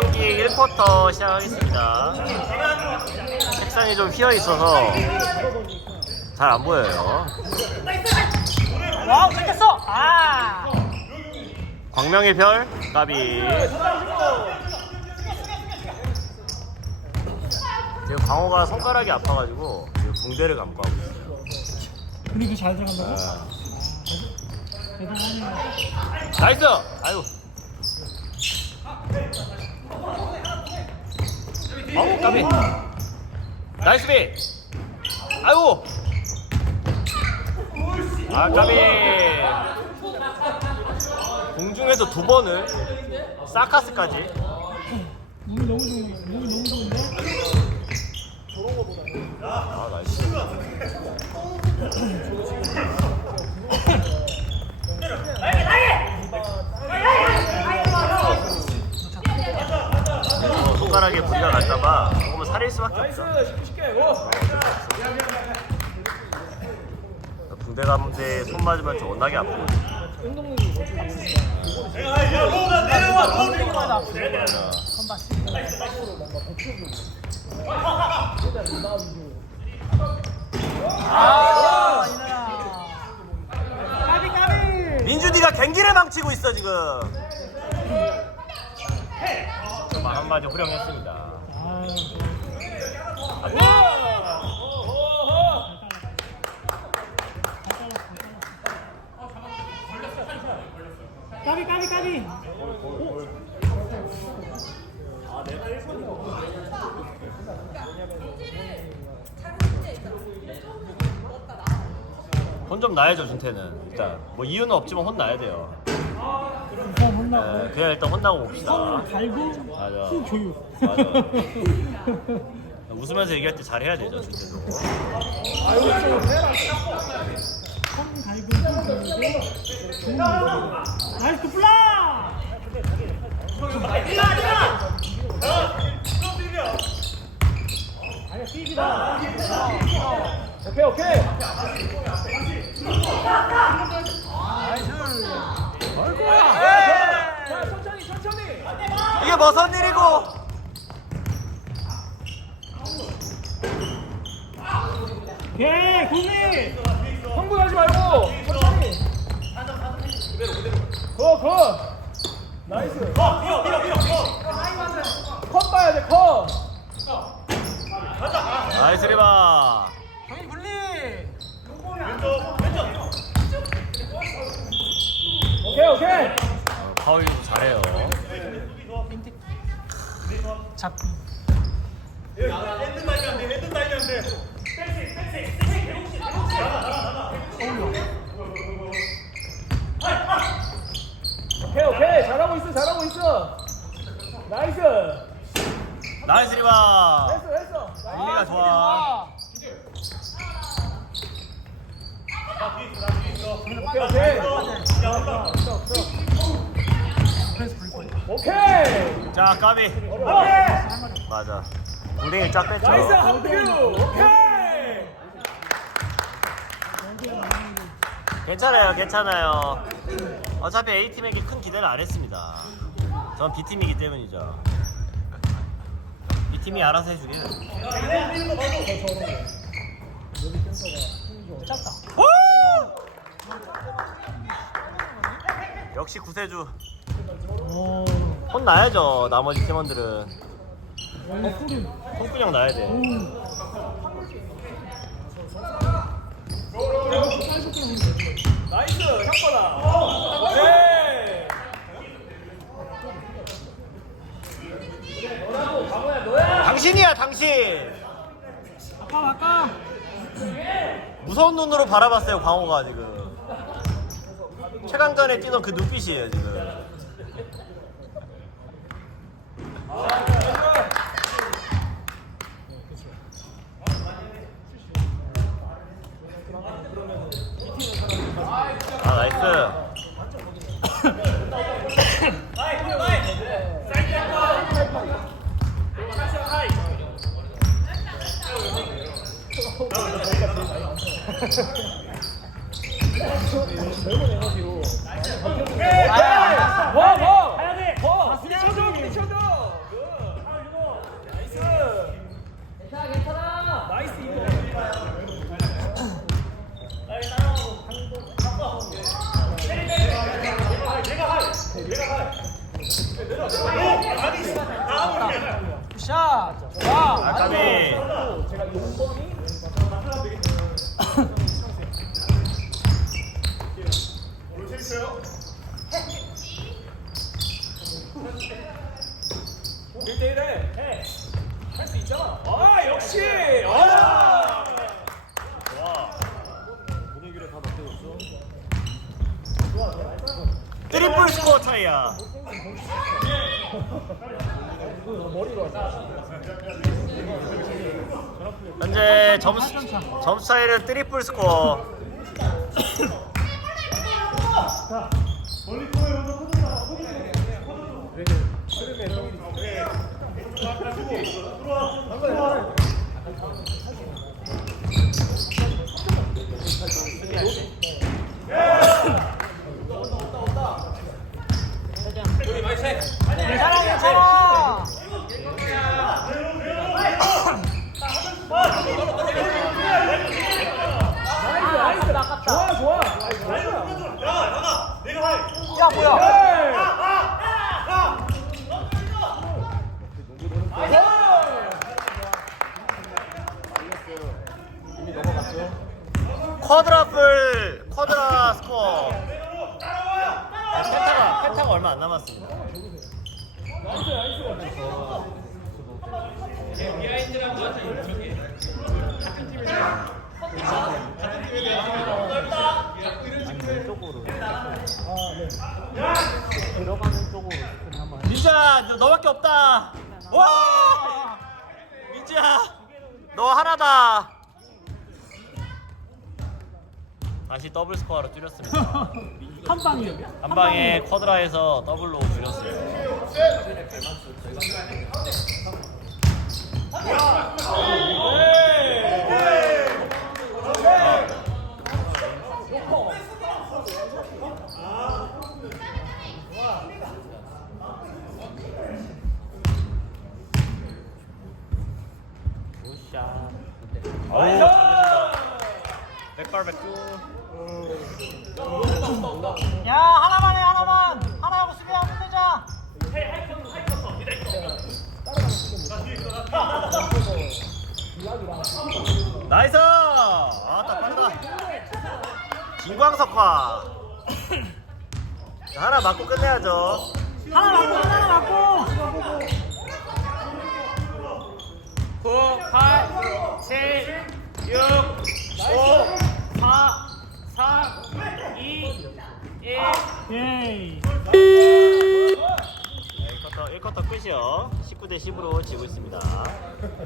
2경기 1쿼터 시작하겠습니다. 색상이 좀 휘어 있어서 잘 안 보여요. 와우 뺏겼어 아 광명의 별, 까비. 지금 광호가 손가락이 아파가지고 지금 붕대를 감고 하고 있어요. 이거 잘 들어간다고? 네. 대단하네요 나이스! 아유. 어우, 까비. 나이스 비! 아이고! 아, 까비! 공중에서 두 번을 사카스까지 몸이 너무 좋은 몸이 너무 좋은데? 아 나이스 어, 손가락에 무리가 갈까봐 조금은 살릴 수밖에 없어 붕대 감대 손 맞으면 아프고 아 까비 까비 민주 니가 경기를 망치고 있어 지금 한마디 후령했습니다. 까비 까비 까비. 혼 좀 나야죠 준태는. 일단. 뭐 이유는 없지만 혼 나야 돼요 우선 혼나고? 네, 그냥 일단 혼나고 봅시다. 성 갈고 맞아. 후 교육. 맞아. 웃으면서 얘기할 때 잘해야 되죠 준태도 성 갈고 후 교육. 나이스 플라! 아니야! 수입이다 오케이 오케이 이게 무슨 일이고 오케이 구미 흥분하지 말고 천천히 굿굿 나이스 컷 봐야 돼 컷 나이스 리바 정인 분리 오케이 오케이 어, 파울도 잘해요 잡기 오케이 오케이 잘하고 있어 잘하고 있어 나이스 나이스 리바 했어 했어 분리가 좋아 오케이 오케이 그래서 불 거야 오케이 자 까비 오케이 맞아. 우링이 쫙 뺐죠. 나이스 한큐 오케이! 괜찮아요 괜찮아요. 어차피 A팀에게 큰 기대를 안 했습니다. 전 B팀이기 때문이죠. B팀이 알아서 해주게. 짧다 역시 구세주. 오. 혼나야죠 나머지 팀원들은 옆구리 손구녕 나야 돼. 나이스 오케이 너라고 바보야 너야 당신이야 당신. 아까 아까 무서운 눈으로 바라봤어요 광호가 지금. 최강전에 뛰던 그 눈빛이에요 지금 아 나이스 샷! 와! 아까비 제가 이 홍범이 일대일해 할 수 있잖아 아 역시 아 분위기를 다 바뀌었어. 트리플 스코어 차이야. 현재 점수 점수 차이는 트리플 스코어. 흐름에 성일이 괜찮아, 괜찮아! 나이스 나이스 좋아 좋아 나이스 야, 뭐야? 이미 넘어갔죠 쿼드라플 쿼드라 스코어 펜타가 펜타가 얼마 안 남았습니다 나이스 나이스 민지야 너 와! 민지야 너 하나다. 다시 더블 스코어로 줄였습니다. 한 방이요. 한 방에 쿼드라에서 더블로 줄였어요 어우 백발 백구 야, 하나만 해, 하나만! 하나 하고 수비 안 끝내자! 나이스! 아따 빠르다 김광석화 하나 맞고 끝내야죠 하나 맞고, 하나 맞고! 9 8 7 6 5 4 3 2 1 예이. 네, 1쿼터, 1쿼터 끝이요 19대 10으로 지고 있습니다